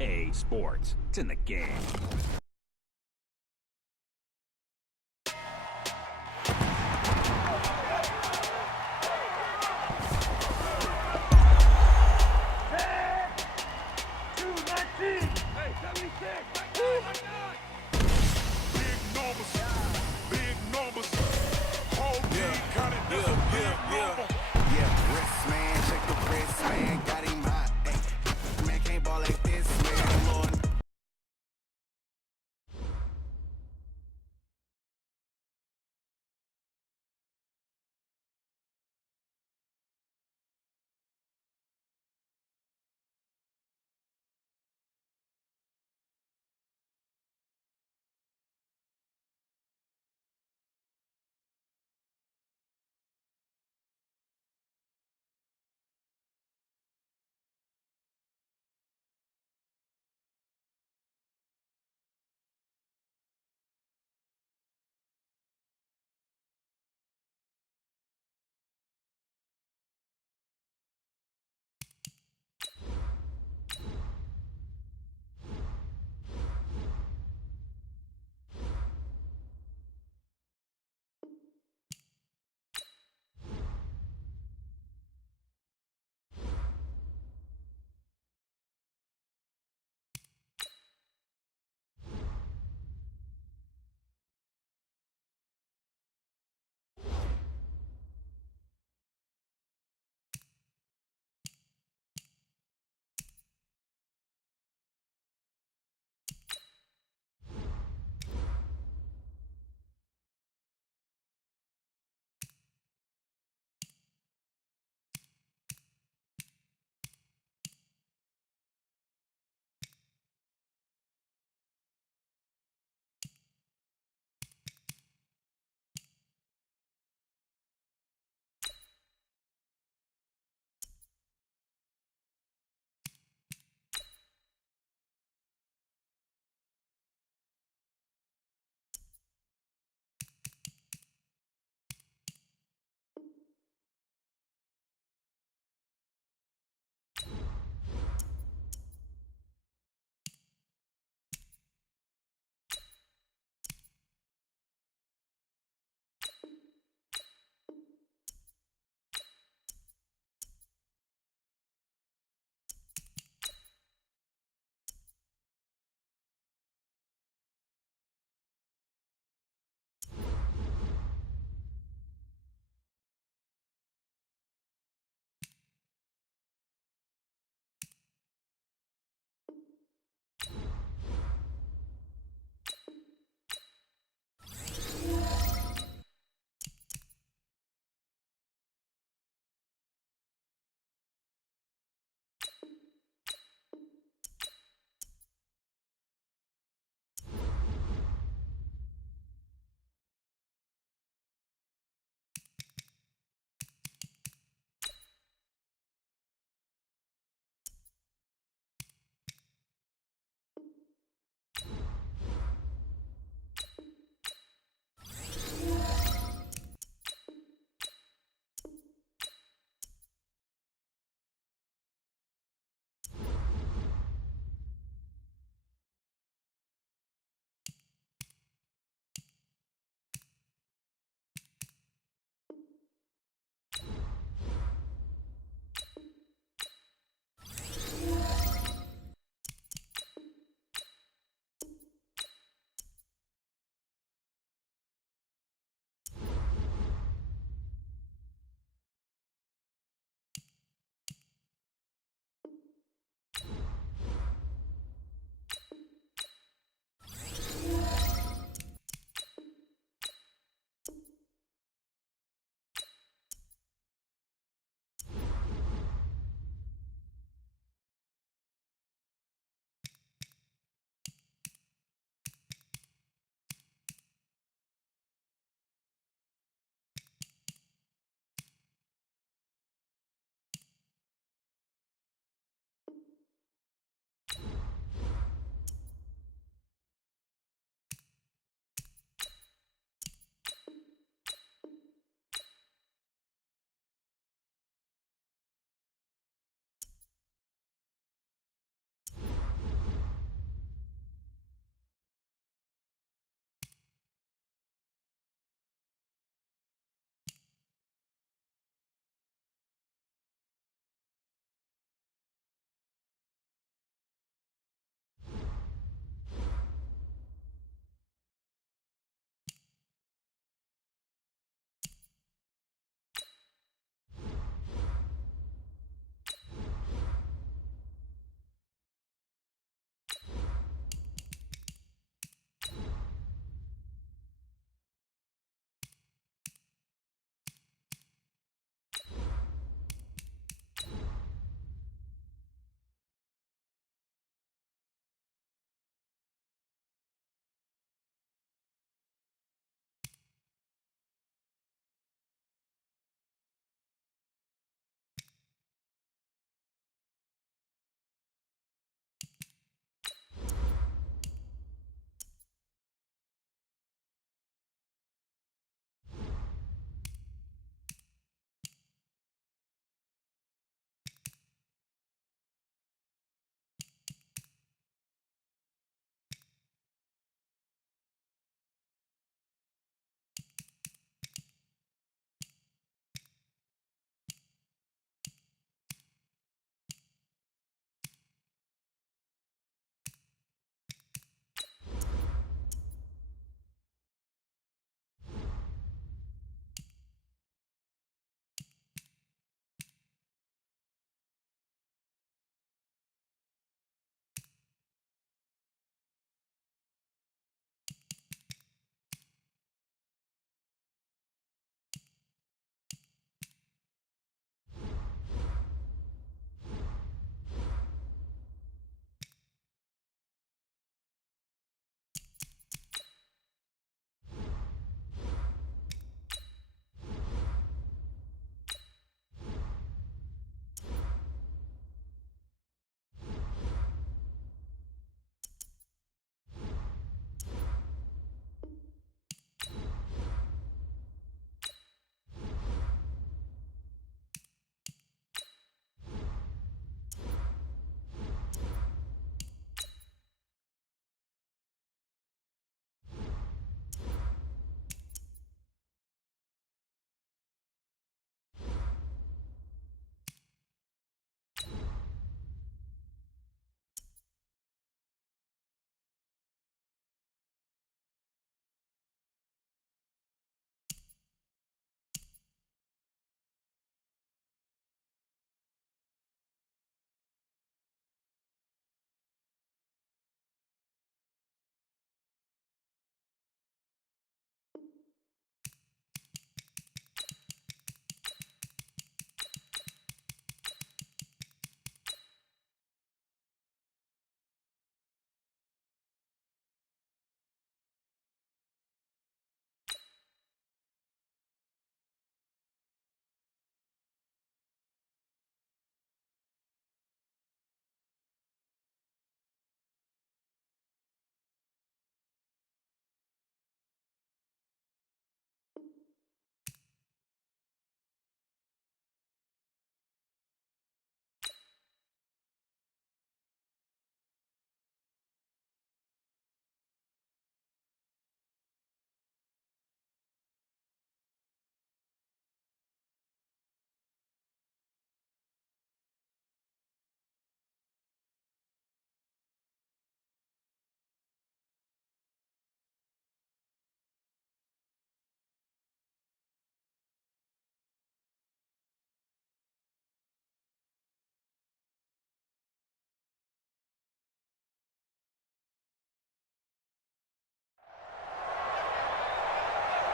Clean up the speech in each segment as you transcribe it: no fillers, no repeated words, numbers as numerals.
EA Sports. It's in the game.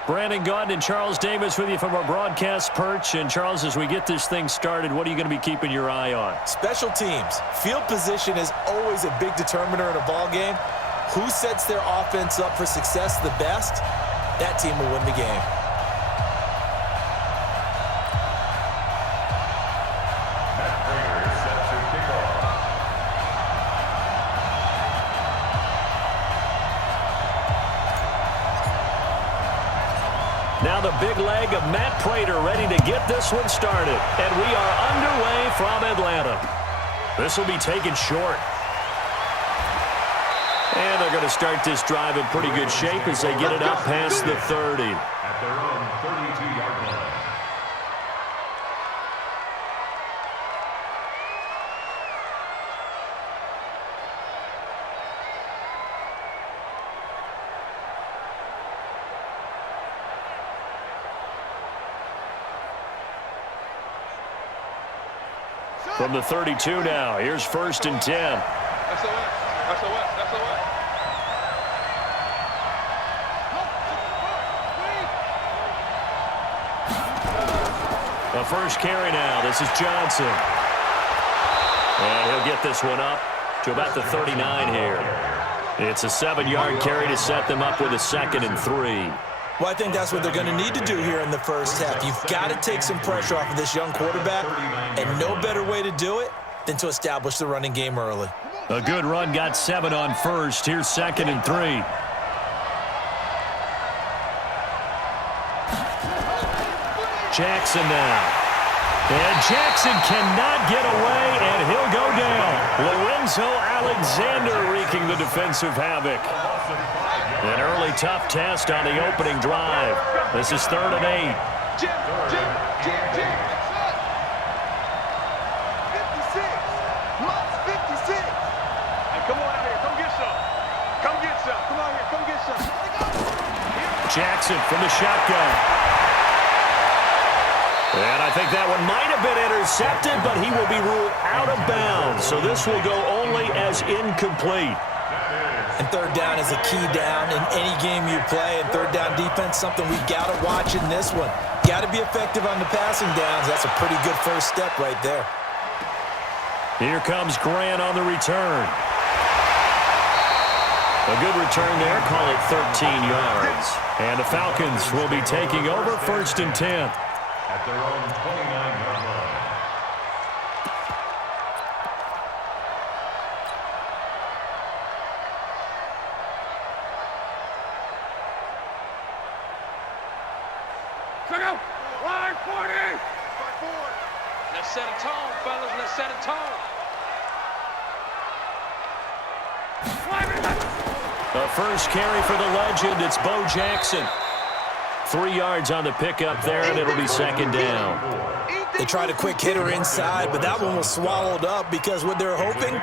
Brandon Gaudin and Charles Davis with you from our broadcast perch. And, Charles, as we get this thing started, what are you going to be keeping your eye on? Special teams. Field position is always a big determiner in a ball game. Who sets their offense up for success the best, that team will win the game. Now the big leg of Matt Prater ready to get this one started. And we are underway from Atlanta. This will be taken short. And they're going to start this drive in pretty good shape as they get it up past the 30. At their own 32-yard line. From the 32 now, here's 1st and 10. The first carry now. This is Johnson. And he'll get this one up to about the 39 here. It's a 7-yard carry to set them up with a 2nd and 3. Well, I think that's what they're going to need to do here in the first half. You've got to take some pressure off of this young quarterback, and no better way to do it than to establish the running game early. A good run got 7 on first. Here's 2nd and 3. Jackson now. And Jackson cannot get away, and he'll go down. Lorenzo Alexander wreaking the defensive havoc. An early tough test on the opening drive. This is 3rd and 8. 56. Mike's 56. Hey, come on out here. Come get some. Come get some. Come on here. Come get some. Jackson from the shotgun. And I think that one might have been intercepted, but he will be ruled out of bounds. So this will go only as incomplete. And 3rd down is a key down in any game you play. And 3rd down defense, something we got to watch in this one. Got to be effective on the passing downs. That's a pretty good first step right there. Here comes Grant on the return. A good return there. Call it 13 yards. And the Falcons will be taking over 1st and 10. At their own 29-yard line. Check out. Line 40. Let's set a tone, fellas. Let's set a tone. The first carry for the legend, it's Bo Jackson. 3 yards on the pickup there, and it'll be 2nd down. They tried a quick hitter inside, but that one was swallowed up because what they're hoping,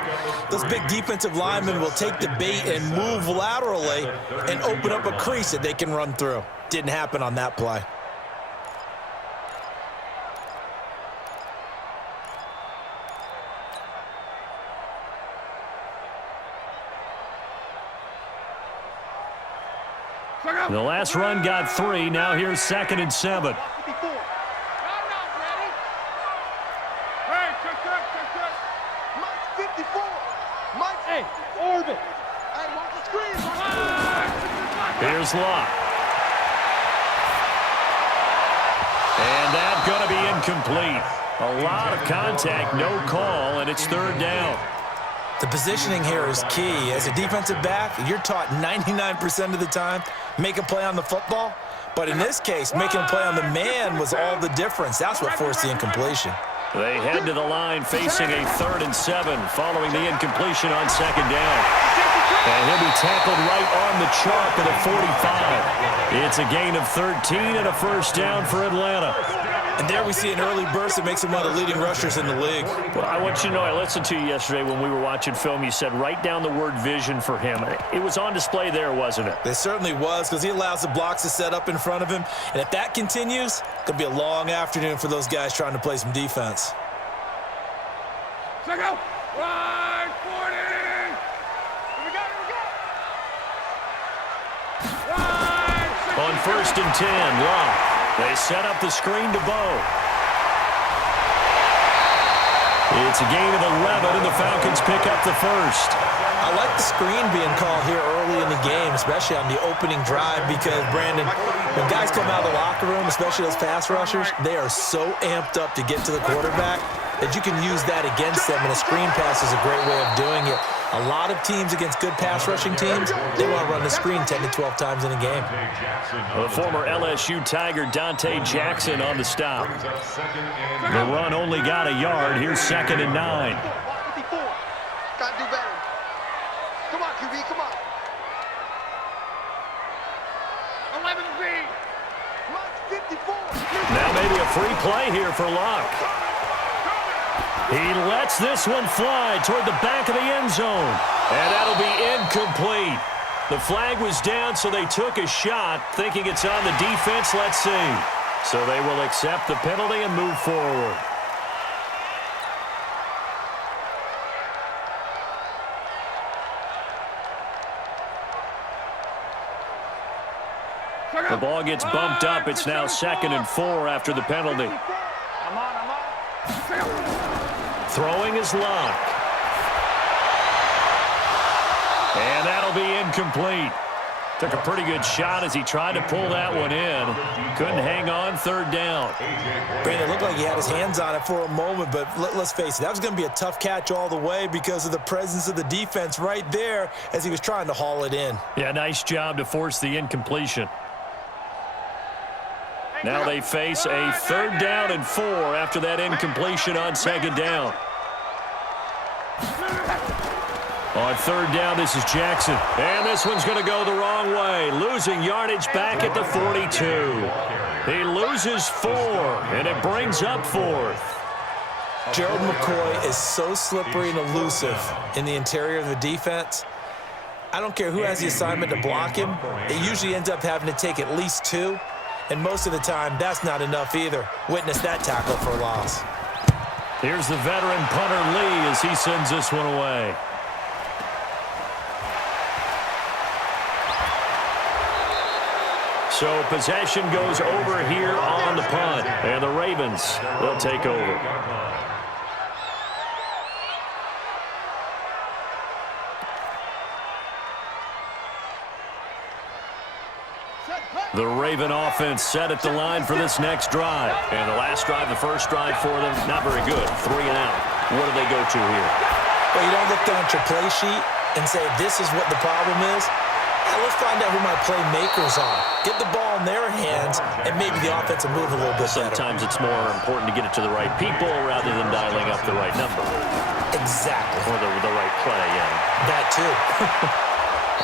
those big defensive linemen will take the bait and move laterally and open up a crease that they can run through. Didn't happen on that play. The last run got 3. Now here's 2nd and 7. Here's Locke. And that's going to be incomplete. A lot of contact, no call, and it's 3rd down. The positioning here is key. As a defensive back, you're taught 99% of the time, make a play on the football. But in this case, making a play on the man was all the difference. That's what forced the incompletion. They head to the line facing a 3rd and 7 following the incompletion on 2nd down. And he'll be tackled right on the chalk at the 45. It's a gain of 13 and a 1st down for Atlanta. And there we see an early burst that makes him one of the leading rushers in the league. Well, I want you to know, I listened to you yesterday when we were watching film. You said write down the word vision for him. It was on display there, wasn't it? It certainly was, because he allows the blocks to set up in front of him. And if that continues, it's going to be a long afternoon for those guys trying to play some defense. Check out. Line 40. Here we go. On 1st and 10, Locke. They set up the screen to Bo. It's a gain of 11, and the Falcons pick up the first. I like the screen being called here early in the game, especially on the opening drive, because, Brandon, when guys come out of the locker room, especially those pass rushers, they are so amped up to get to the quarterback that you can use that against them, and a screen pass is a great way of doing it. A lot of teams against good pass rushing teams, they want to run the screen 10 to 12 times in a game. The former LSU Tiger Dante Jackson on the stop. The run only got a yard. Here's 2nd and 9. Gotta do better. Come on, QB, come on. 11 Z. 54. Now maybe a free play here for Locke. He lets this one fly toward the back of the end zone. And that'll be incomplete. The flag was down, so they took a shot, thinking it's on the defense. Let's see. So they will accept the penalty and move forward. The ball gets bumped up. It's now 2nd and 4 after the penalty. Throwing is Locke. And that'll be incomplete. Took a pretty good shot as he tried to pull that one in. Couldn't hang on, 3rd down. Brandon, it looked like he had his hands on it for a moment, but let's face it, that was going to be a tough catch all the way because of the presence of the defense right there as he was trying to haul it in. Yeah, nice job to force the incompletion. Now they face a 3rd down and 4 after that incompletion on 2nd down. On 3rd down, this is Jackson. And this one's going to go the wrong way. Losing yardage back at the 42. He loses 4, and it brings up 4th. Gerald McCoy is so slippery and elusive in the interior of the defense. I don't care who has the assignment to block him. It usually ends up having to take at least 2. And most of the time, that's not enough either. Witness that tackle for loss. Here's the veteran punter Lee as he sends this one away. So possession goes over here on the punt. And the Ravens will take over. The Raven offense set at the line for this next drive. And the last drive, the first drive for them, not very good. 3 and out. What do they go to here? Well, you don't look down at your play sheet and say, this is what the problem is. Let's find out who my playmakers are. Get the ball in their hands, and maybe the offense will move a little bit better. Sometimes it's more important to get it to the right people rather than dialing up the right number. Exactly. Or the right play, yeah. That too.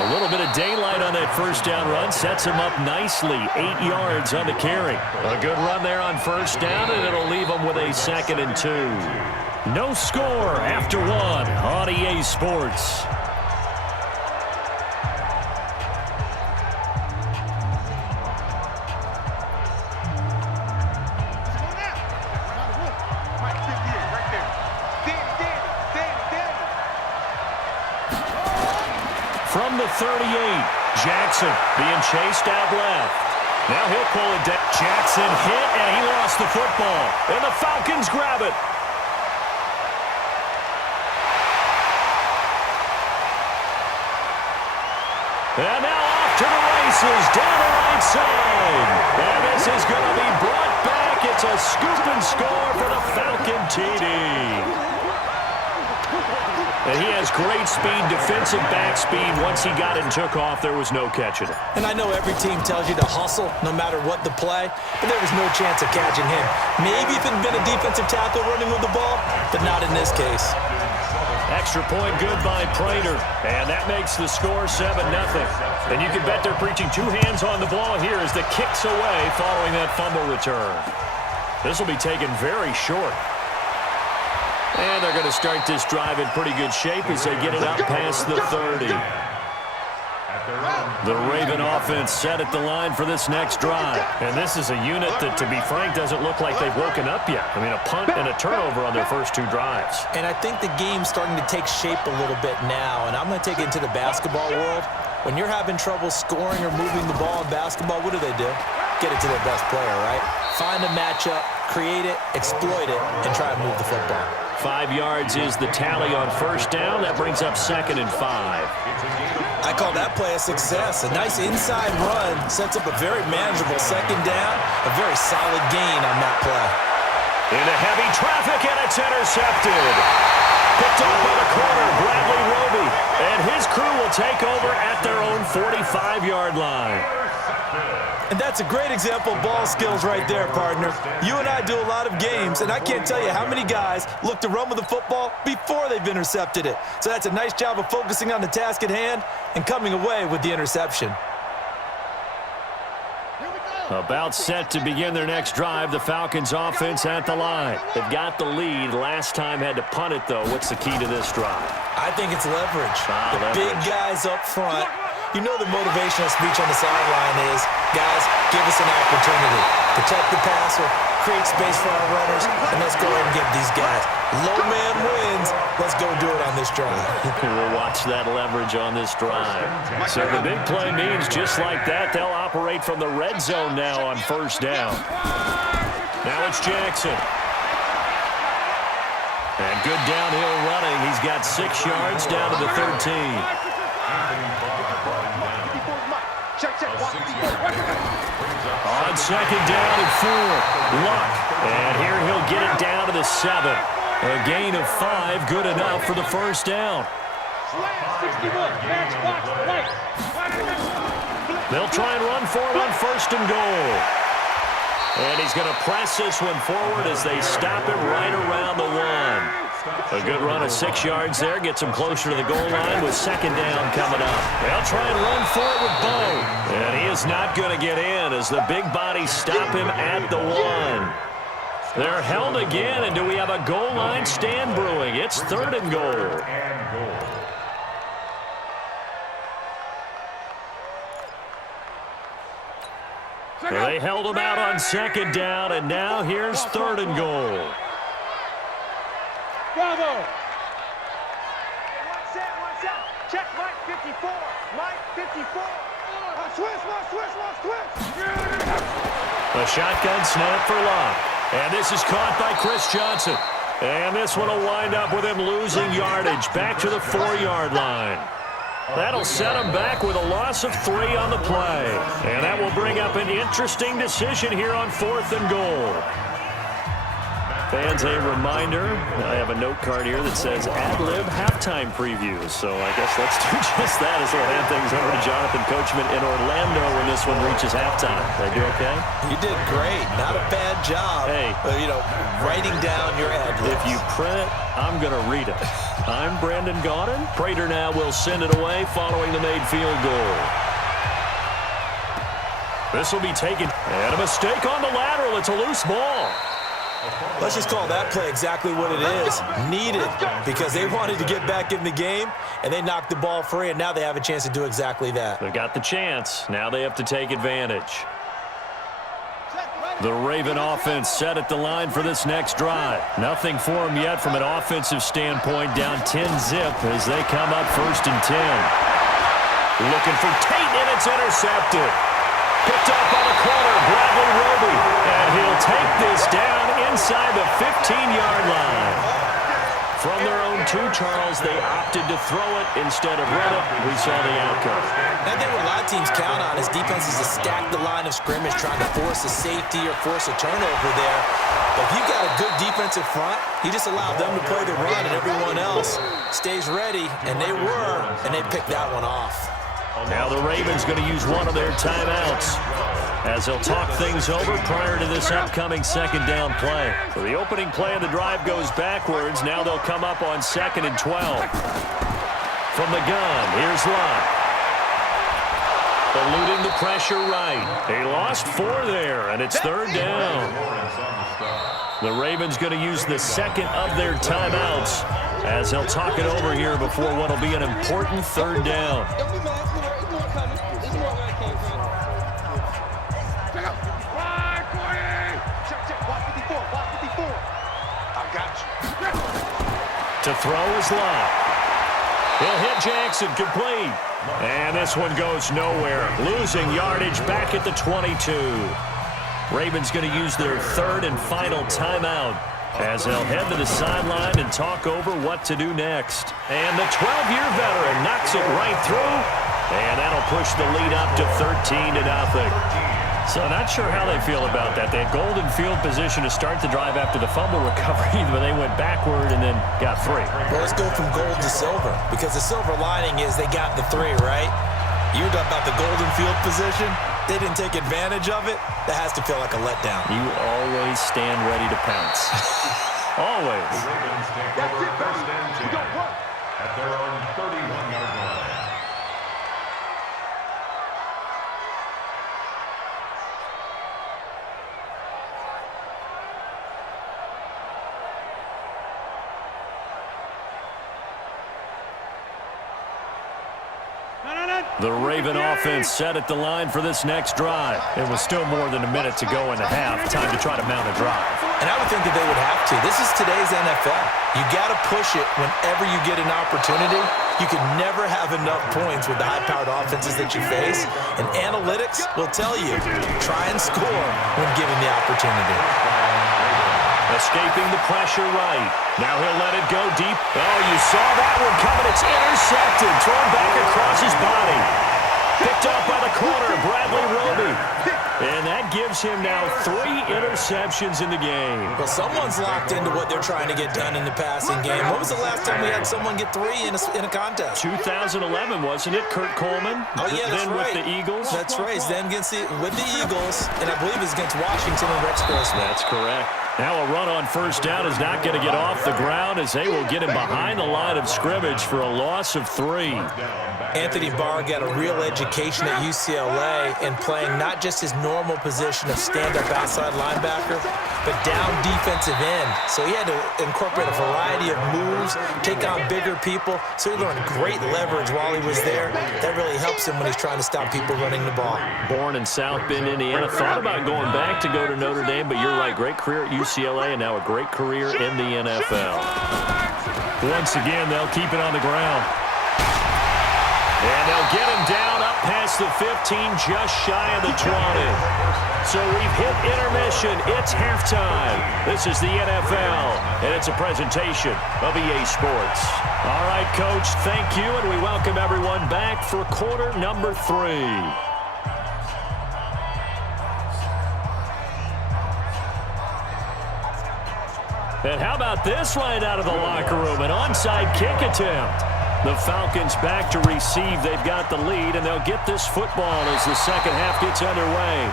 A little bit of daylight on that first down run sets him up nicely. 8 yards on the carry. A good run there on 1st down, and it'll leave him with a 2nd and 2. No score after 1 on EA Sports. From the 38, Jackson being chased out left. Now he'll pull it down. Jackson hit, and he lost the football. And the Falcons grab it. And now off to the races, down the right side. And this is going to be brought back. It's a scoop and score for the Falcon TD. And he has great speed, defensive back speed. Once he got it and took off, there was no catching it. And I know every team tells you to hustle no matter what the play, but there was no chance of catching him. Maybe if it had been a defensive tackle running with the ball, but not in this case. Extra point good by Prater. And that makes the score 7-0. And you can bet they're preaching 2 hands on the ball here as the kick's away following that fumble return. This will be taken very short. And they're going to start this drive in pretty good shape as they get it up past the 30. The Raven offense set at the line for this next drive. And this is a unit that, to be frank, doesn't look like they've woken up yet. I mean, a punt and a turnover on their first 2 drives. And I think the game's starting to take shape a little bit now. And I'm going to take it into the basketball world. When you're having trouble scoring or moving the ball in basketball, what do? Get it to their best player, right? Find a matchup, create it, exploit it, and try to move the football. 5 yards is the tally on first down. That brings up 2nd and 5. I call that play a success. A nice inside run sets up a very manageable 2nd down. A very solid gain on that play. Into heavy traffic, and it's intercepted. Picked off by the corner, Bradley Roby. And his crew will take over at their own 45-yard line. And that's a great example of ball skills right there, partner. You and I do a lot of games, and I can't tell you how many guys look to run with the football before they've intercepted it. So that's a nice job of focusing on the task at hand and coming away with the interception. About set to begin their next drive, the Falcons offense at the line. They've got the lead. Last time had to punt it, though. What's the key to this drive? I think it's leverage. Leverage. Big guys up front. You know the motivational speech on the sideline is, guys, give us an opportunity. Protect the passer, create space for our runners, and let's go ahead and give these guys. Low man wins. Let's go do it on this drive. We'll watch that leverage on this drive. So the big play means just like that, they'll operate from the red zone now on first down. Now it's Jackson. And good downhill running. He's got 6 yards down to the 13. On 2nd down and 4. Luck. And here he'll get it down to the 7. A gain of 5, good enough for the first down. They'll try and run for it on 1st and goal. And he's going to press this one forward as they stop it right around the 1. A good run of 6 yards there. Gets him closer to the goal line with 2nd down coming up. They'll try and run for it with Bo. And he is not going to get in as the big bodies stop him at the 1. They're held again, and do we have a goal line stand brewing? It's 3rd and goal. So they held him out on 2nd down, and now here's 3rd and goal. Bravo! Watch out. Check Mike 54. Mike 54. Switch. A shotgun snap for Locke. And this is caught by Chris Johnson. And this one will wind up with him losing yardage back to the 4-yard line. That'll set him back with a loss of 3 on the play. And that will bring up an interesting decision here on 4th and goal. Fans, a reminder, I have a note card here that says ad-lib halftime previews. So I guess let's do just that as we'll hand things over to Jonathan Coachman in Orlando when this one reaches halftime. Did I do okay? You did great. Not a bad job. Hey. Writing down your ad-libs. If you print it, I'm going to read it. I'm Brandon Gaudin. Prater now will send it away following the made field goal. This will be taken. And a mistake on the lateral. It's a loose ball. Let's just call that play exactly what it is. Needed, because they wanted to get back in the game, and they knocked the ball free, and now they have a chance to do exactly that. They've got the chance. Now they have to take advantage. The Raven offense set at the line for this next drive. Nothing for them yet from an offensive standpoint. Down 10-zip as they come up 1st and 10. Looking for Tate, and it's intercepted. Picked up by the corner, Bradley Roby. And he'll take this down inside the 15-yard line. From their own 2, Charles, they opted to throw it instead of run it. We saw the outcome. I think what a lot of teams count on is defenses to stack the line of scrimmage, trying to force a safety or force a turnover there. But if you've got a good defensive front, you just allow them to play the run, and everyone else stays ready, and they were, and they picked that one off. Now the Ravens going to use one of their timeouts as they'll talk things over prior to this upcoming 2nd down play. So the opening play of the drive goes backwards. Now they'll come up on 2nd and 12. From the gun, here's Locke. Eluding the pressure right. They lost 4 there, and it's 3rd down. The Ravens going to use the 2nd of their timeouts as they'll talk it over here before what will be an important 3rd down. To throw is Love. He'll hit Jackson, complete. And this one goes nowhere. Losing yardage back at the 22. Ravens going to use their third and final timeout as they'll head to the sideline and talk over what to do next. And the 12-year veteran knocks it right through, and that'll push the lead up to 13-0. So not sure how they feel about that. They had golden field position to start the drive after the fumble recovery, but they went backward and then got 3. Well, let's go from gold to silver, because the silver lining is they got the 3, right? You're talking about the golden field position. They didn't take advantage of it. That has to feel like a letdown. You always stand ready to pounce. Always. The Ravens take over first and 10 at their own 31-yard line. The Raven offense set at the line for this next drive. It was still more than a minute to go in the half. Time to try to mount a drive. And I would think that they would have to. This is today's NFL. You got to push it whenever you get an opportunity. You can never have enough points with the high-powered offenses that you face. And analytics will tell you, try and score when given the opportunity. Escaping the pressure right. Now he'll let it go deep. Oh, you saw that one coming. It's intercepted. Thrown back across his body. Picked off by the corner, Bradley Roby. And that gives him now 3 interceptions in the game. Well, someone's locked into what they're trying to get done in the passing game. When was the last time we had someone get 3 in a contest? 2011, wasn't it? Kurt Coleman. Oh, yeah, that's then right. with the Eagles. That's right. Then with the Eagles, and I believe it's against Washington and Rex Grossman. That's correct. Now a run on first down is not going to get off the ground as they will get him behind the line of scrimmage for a loss of 3. Anthony Barr got a real education at UCLA in playing not just his normal position of stand-up outside linebacker, but down defensive end. So he had to incorporate a variety of moves, take on bigger people. So he learned great leverage while he was there. That really helps him when he's trying to stop people running the ball. Born in South Bend, Indiana. Thought about going back to go to Notre Dame, but you're right. Great career at UCLA and now a great career in the NFL. Once again, they'll keep it on the ground. And they'll get him down up past the 15, just shy of the 20. So we've hit intermission. It's halftime. This is the NFL, and it's a presentation of EA Sports. All right, Coach, thank you, and we welcome everyone back for quarter number 3. And how about this right out of the locker room? An onside kick attempt. The Falcons back to receive. They've got the lead, and they'll get this football as the second half gets underway.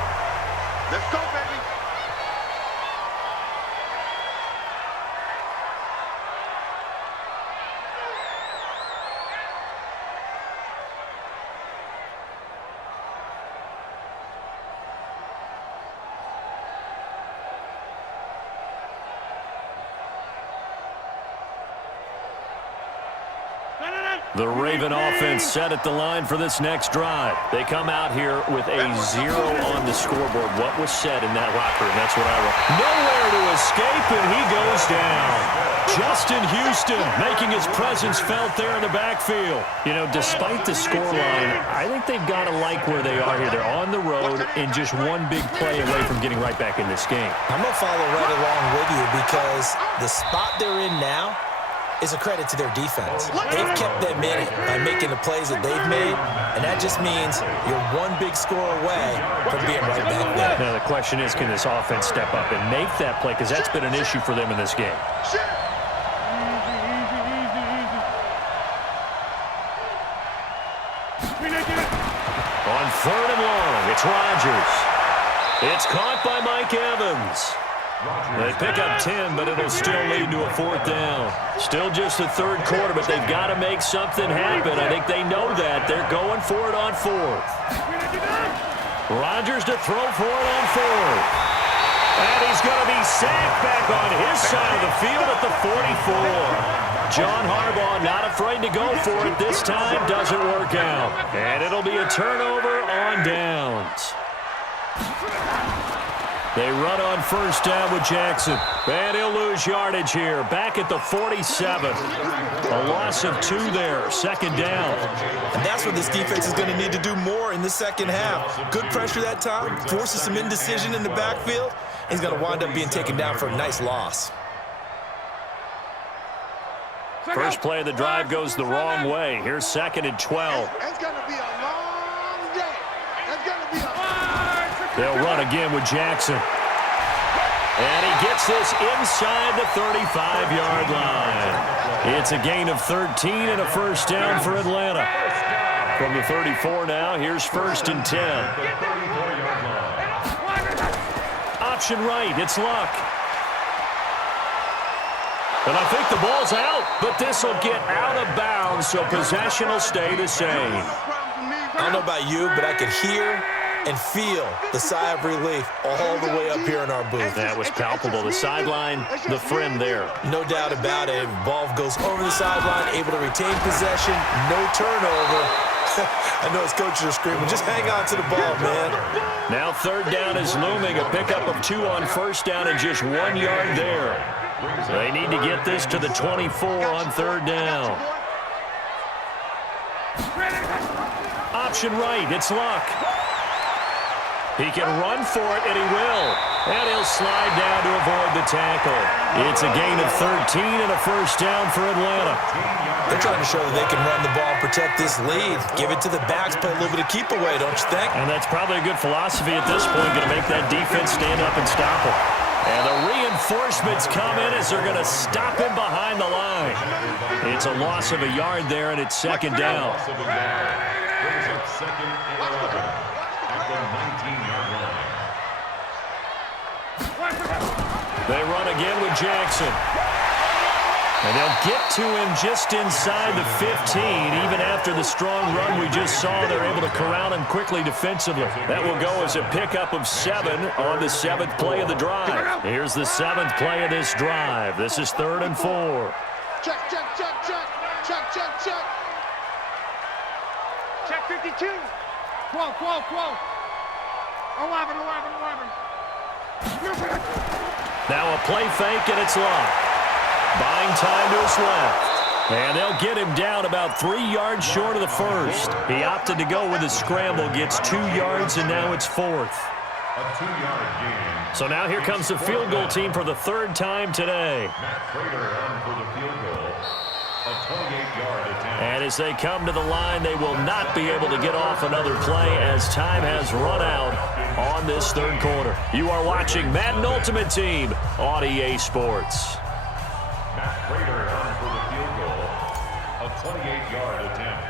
Let's go, baby. The Raven offense set at the line for this next drive. They come out here with a 0 on the scoreboard. What was said in that locker room? That's what I wrote. Nowhere to escape, and he goes down. Justin Houston making his presence felt there in the backfield. You know, despite the scoreline, I think they've got to like where they are here. They're on the road and just one big play away from getting right back in this game. I'm going to follow right along with you because the spot they're in now is a credit to their defense. They've kept them in it by making the plays that they've made, and that just means you're one big score away from being right back there. Now the question is, can this offense step up and make that play? Because that's been an issue for them in this game. On third and long, it's Rodgers. It's caught by Mike Evans. They pick up 10, but it'll still lead to a 4th down. Still just the third quarter, but they've got to make something happen. I think they know that. They're going for it on 4th. Rodgers to throw for it on 4th. And he's going to be sacked back on his side of the field at the 44. John Harbaugh not afraid to go for it this time. Doesn't work out. And it'll be a turnover on downs. They run on first down with Jackson. And he'll lose yardage here. Back at the 47. A loss of 2 there. Second down. And that's what this defense is going to need to do more in the second half. Good pressure that time. Forces some indecision in the backfield. He's going to wind up being taken down for a nice loss. First play of the drive goes the wrong way. Here's 2nd and 12. It's going to be a long day. It's going to be a They'll run again with Jackson. And he gets this inside the 35-yard line. It's a gain of 13 and a first down for Atlanta. From the 34 now, here's 1st and 10. Option right, it's Luck. And I think the ball's out, but this will get out of bounds, so possession will stay the same. I don't know about you, but I could hear and feel the sigh of relief all the way up here in our booth. That was palpable. The sideline, the friend there. No doubt about it. Ball goes over the sideline, able to retain possession, no turnover. I know his coaches are screaming, just hang on to the ball, man. Now 3rd down is looming. A pickup of 2 on first down and just 1 yard there. So they need to get this to the 24 on 3rd down. Option right, it's Luck. He can run for it, and he will. And he'll slide down to avoid the tackle. It's a gain of 13 and a first down for Atlanta. They're trying to show that they can run the ball and protect this lead. Give it to the backs, play a little bit of keep away, don't you think? And that's probably a good philosophy at this point, going to make that defense stand up and stop him. And the reinforcements come in as they're going to stop him behind the line. It's a loss of a yard there, and it's 2nd down. They run again with Jackson. And they'll get to him just inside the 15. Even after the strong run we just saw, they're able to corral him quickly defensively. That will go as a pickup of 7 on the 7th play of the drive. Here's the 7th play of this drive. This is 3rd and 4. check, check, check, check, check, check, check. Check 52. 12, 12, 12. 11, 11, 11. Now a play fake, and it's Luck. Buying time to his left. And they'll get him down about 3 yards short of the first. He opted to go with a scramble, gets 2 yards, and now it's 4th. A 2-yard gain. So now here comes the field goal team for the 3rd time today. Matt Prater on for the field goal. A 28-yard attempt. And as they come to the line, they will not be able to get off another play as time has run out on this 3rd quarter. You are watching Madden Ultimate Team on EA Sports. Matt Prater on for the field goal. A 28-yard attempt.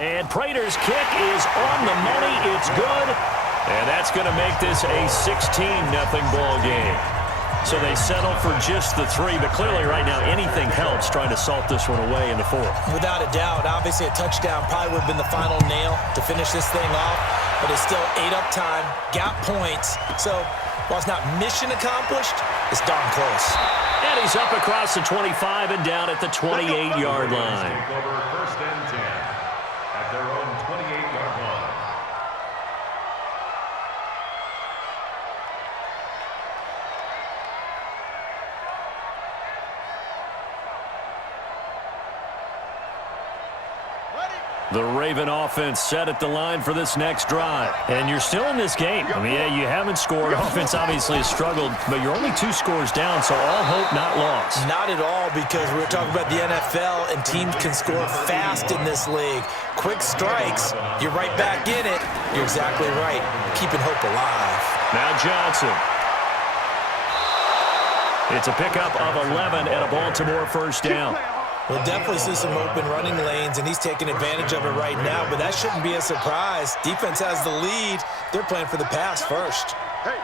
And Prater's kick is on the money. It's good. And that's going to make this a 16-0 ball game. So they settle for just the 3, but clearly right now anything helps trying to salt this one away in the 4th. Without a doubt, obviously a touchdown probably would have been the final nail to finish this thing off, but it's still 8 up time, got points. So while it's not mission accomplished, it's darn close. And he's up across the 25 and down at the 28-yard line. Take over 1st and 10 at their own 28-yard line. The Raven offense set at the line for this next drive. And you're still in this game. I mean, yeah, you haven't scored. Offense obviously has struggled, but you're only 2 scores down, so all hope not lost. Not at all, because we're talking about the NFL, and teams can score fast in this league. Quick strikes, you're right back in it. You're exactly right. Keeping hope alive. Now Johnson. It's a pickup of 11 and a Baltimore first down. We'll definitely see some open running lanes, and he's taking advantage of it right now, but that shouldn't be a surprise. Defense has the lead. They're playing for the pass first.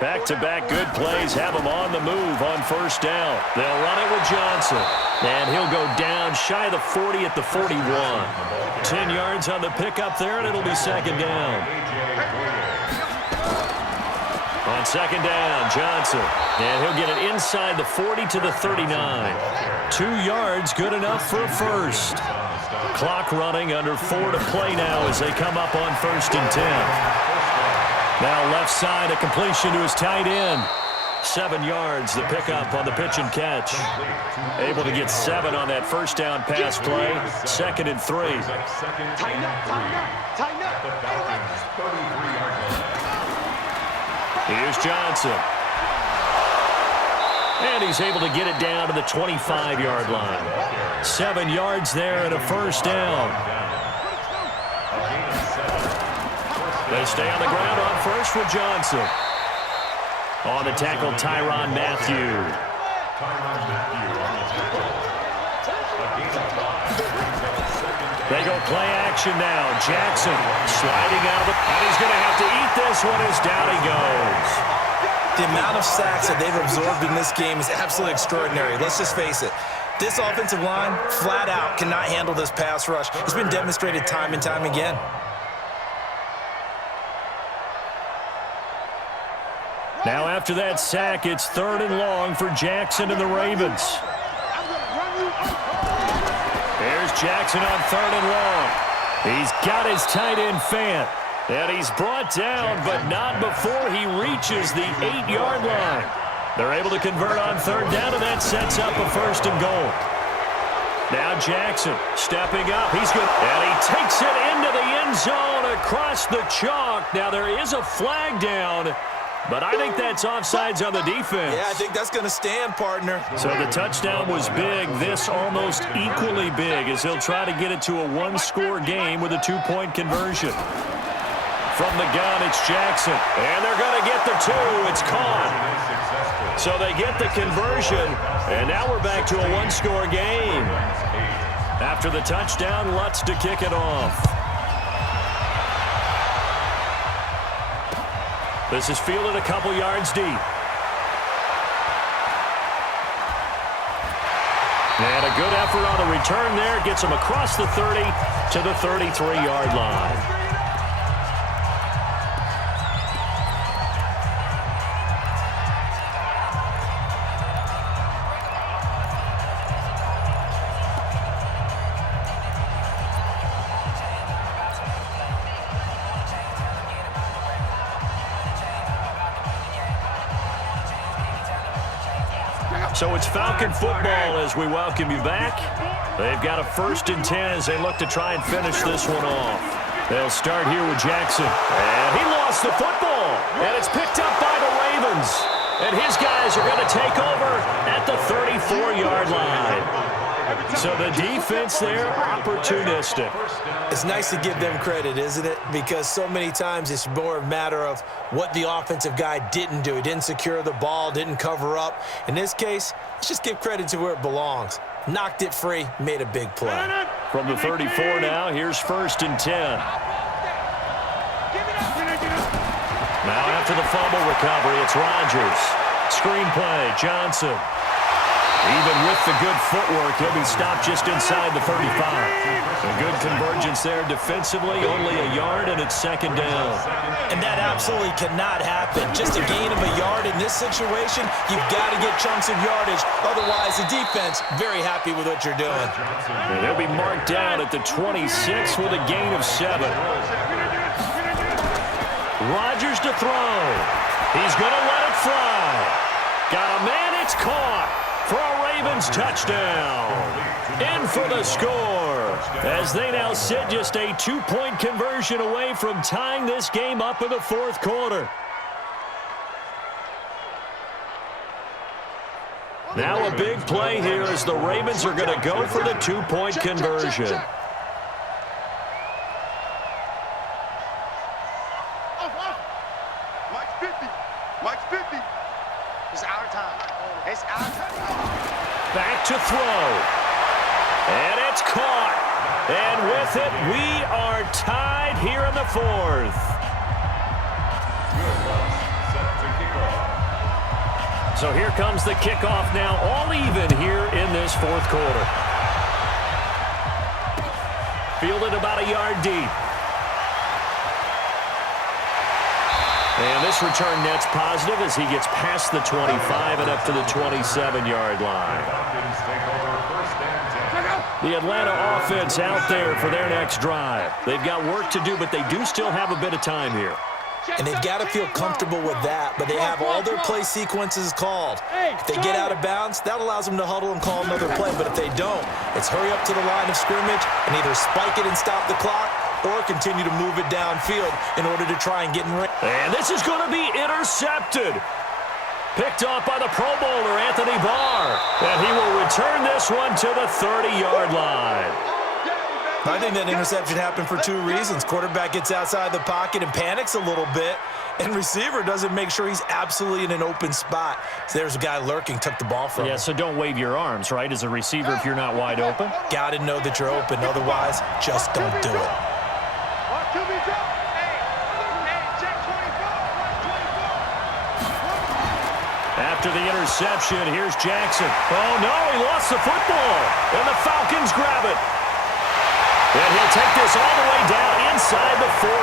Back-to-back good plays have him on the move on first down. They'll run it with Johnson, and he'll go down shy of the 40 at the 41. 10 yards on the pickup there, and it'll be 2nd down. On 2nd down, Johnson, and he'll get it inside the 40 to the 39. 2 yards, good enough for a first. Clock running, under 4 to play now as they come up on 1st and 10. Now left side, a completion to his tight end. 7 yards, the pickup on the pitch and catch. Able to get 7 on that first down pass play. 2nd and 3. Tighten up, tighten up, tighten up. Here's Johnson. And he's able to get it down to the 25-yard line. 7 yards there and a first down. They stay on the ground on first with Johnson. On the tackle, Tyrann Mathieu. They go play action now. Jackson sliding out of it. And he's going to have to eat this one as down he goes. The amount of sacks that they've absorbed in this game is absolutely extraordinary. Let's just face it. This offensive line, flat out, cannot handle this pass rush. It's been demonstrated time and time again. Now after that sack, it's 3rd and long for Jackson and the Ravens. There's Jackson on 3rd and long. He's got his tight end Fant. And he's brought down, but not before he reaches the 8-yard line. They're able to convert on 3rd down, and that sets up a 1st and goal. Now Jackson stepping up. He's good. And he takes it into the end zone across the chalk. Now there is a flag down, but I think that's offsides on the defense. Yeah, I think that's going to stand, partner. So the touchdown was big. This almost equally big as he'll try to get it to a 1-score game with a 2-point conversion. From the gun, it's Jackson. And they're going to get the 2. It's caught. So they get the conversion, and now we're back to a 1-score game. After the touchdown, Lutz to kick it off. This is fielded a couple yards deep. And a good effort on the return there. Gets him across the 30 to the 33-yard line. So it's Falcon football as we welcome you back. They've got a 1st and 10 as they look to try and finish this one off. They'll start here with Jackson. And he lost the football. And it's picked up by the Ravens. And his guys are going to take over at the 34-yard line. So the defense there, opportunistic. It's nice to give them credit, isn't it? Because so many times it's more a matter of what the offensive guy didn't do. He didn't secure the ball, didn't cover up. In this case, let's just give credit to where it belongs. Knocked it free, made a big play. From the 34 now, here's 1st and 10. Now after the fumble recovery, it's Rodgers. Screenplay, Johnson. Even with the good footwork, he'll be stopped just inside the 35. A good convergence there defensively, only a yard, and it's 2nd down. And that absolutely cannot happen. Just a gain of a yard in this situation, you've got to get chunks of yardage. Otherwise, the defense, very happy with what you're doing. And he'll be marked down at the 26 with a gain of 7. Rodgers to throw. He's going to let it fly. Got a man, it's caught. For a Ravens touchdown. In for the score. As they now sit just a 2-point conversion away from tying this game up in the 4th quarter. Now a big play here as the Ravens are going to go for the 2-point conversion. Mike's 50. Mike's 50. It's our time. It's our time. Back to throw. And it's caught. And with it, we are tied here in the 4th. So here comes the kickoff now, all even here in this 4th quarter. Fielded about a yard deep. And this return net's positive as he gets past the 25 and up to the 27-yard line. The Atlanta offense out there for their next drive. They've got work to do, but they do still have a bit of time here. And they've got to feel comfortable with that, but they have all their play sequences called. If they get out of bounds, that allows them to huddle and call another play, but if they don't, it's hurry up to the line of scrimmage and either spike it and stop the clock or continue to move it downfield in order to try and get in range. And this is going to be intercepted. Picked off by the Pro Bowler, Anthony Barr. And he will return this one to the 30-yard line. I think that interception happened for two reasons. Quarterback gets outside the pocket and panics a little bit, and receiver doesn't make sure he's absolutely in an open spot. So there's a guy lurking, took the ball from him. Yeah, so don't wave your arms, right, as a receiver if you're not wide open? Got to know that you're open. Otherwise, just don't do it. After the interception, here's Jackson. Oh, no, he lost the football, and the Falcons grab it. And he'll take this all the way down inside the 40.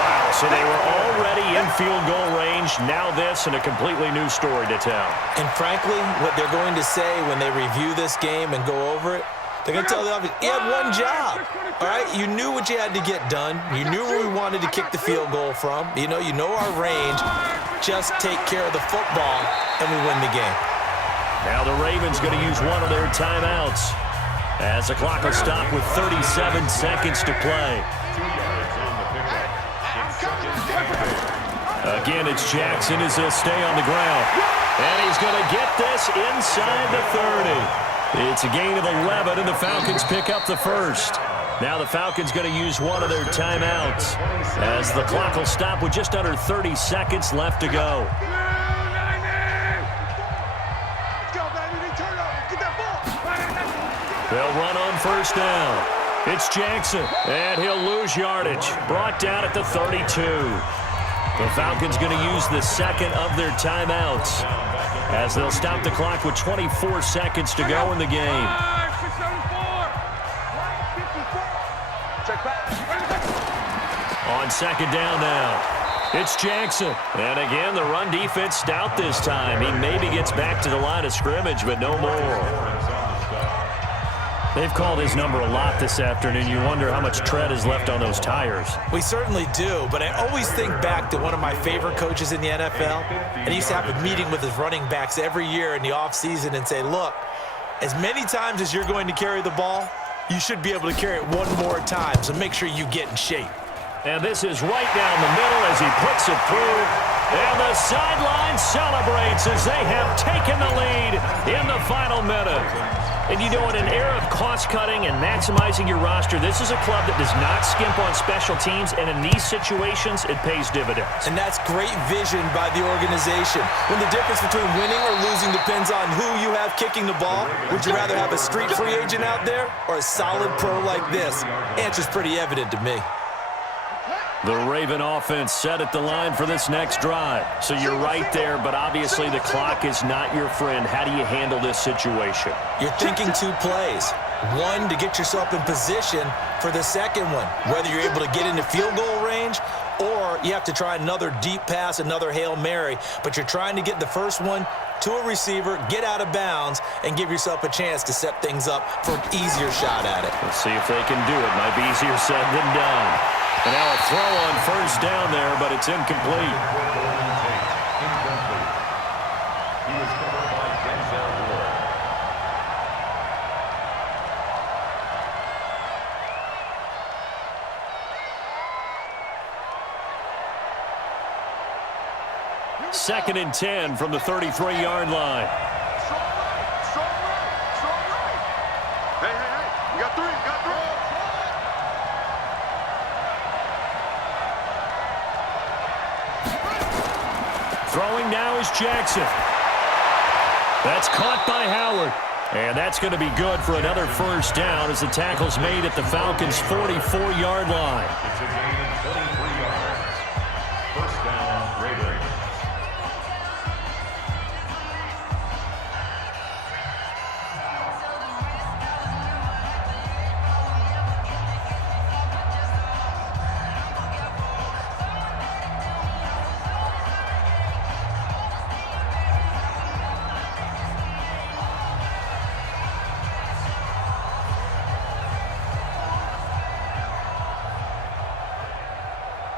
Wow, so they were already in field goal range. Now this and a completely new story to tell. And frankly, what they're going to say when they review this game and go over it, they're going to tell the offense, he had one job, all right? You knew what you had to get done. You knew where we wanted to kick the field goal from. You know our range. Just take care of the football, and we win the game. Now the Ravens going to use one of their timeouts as the clock will stop with 37 seconds to play. Again, it's Jackson as he'll stay on the ground. And he's going to get this inside the 30. It's a gain of 11, and the Falcons pick up the first. Now the Falcons going to use one of their timeouts as the clock will stop with just under 30 seconds left to go. They'll run on first down. It's Jackson, and he'll lose yardage. Brought down at the 32. The Falcons going to use the second of their timeouts as they'll stop the clock with 24 seconds to go in the game. On second down now, it's Jackson. And again, the run defense stout this time. He maybe gets back to the line of scrimmage, but no more. They've called his number a lot this afternoon. You wonder how much tread is left on those tires. We certainly do, but I always think back to one of my favorite coaches in the NFL, and he used to have a meeting with his running backs every year in the offseason and say, look, as many times as you're going to carry the ball, you should be able to carry it one more time, so make sure you get in shape. And this is right down the middle as he puts it through. And the sideline celebrates as they have taken the lead in the final minute. And you know, in an era of cost-cutting and maximizing your roster, this is a club that does not skimp on special teams, and in these situations, it pays dividends. And that's great vision by the organization. When the difference between winning or losing depends on who you have kicking the ball, would you rather have a street free agent out there or a solid pro like this? Answer's pretty evident to me. The Raven offense set at the line for this next drive. So you're right there, but obviously the clock is not your friend. How do you handle this situation? You're thinking two plays. One, to get yourself in position for the second one, whether you're able to get into field goal range or you have to try another deep pass, another Hail Mary. But you're trying to get the first one to a receiver, get out of bounds, and give yourself a chance to set things up for an easier shot at it. Let's see if they can do it. Might be easier said than done. And now a throw on first down there, but it's incomplete. Second and 10 from the 33-yard line. Hey, you got three. Throwing now is Jackson. That's caught by Howard. And that's going to be good for another first down as the tackle's made at the Falcons' 44-yard line. It's a gain of 23 yards. First down, Raiders.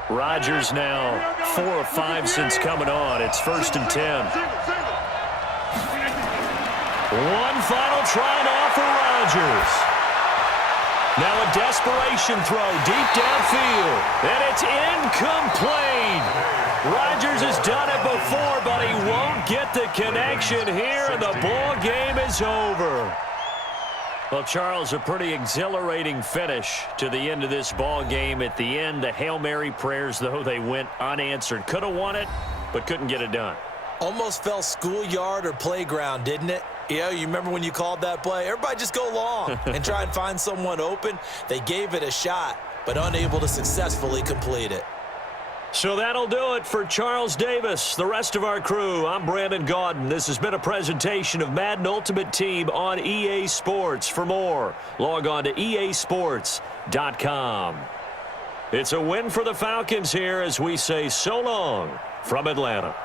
Rodgers now 4 of 5 since coming on. It's 1st and 10. One final try now for Rodgers. Now a desperation throw deep downfield, and it's incomplete. Rodgers has done it before, but he won't get the connection here, and the ball game is over. Well, Charles, a pretty exhilarating finish to the end of this ball game. At the end, the Hail Mary prayers, though, they went unanswered. Could have won it, but couldn't get it done. Almost fell schoolyard or playground, didn't it? Yeah, you remember when you called that play? Everybody just go long and try and find someone open. They gave it a shot, but unable to successfully complete it. So that'll do it for Charles Davis, the rest of our crew. I'm Brandon Gaudin. This has been a presentation of Madden Ultimate Team on EA Sports. For more, log on to easports.com. It's a win for the Falcons here as we say so long from Atlanta.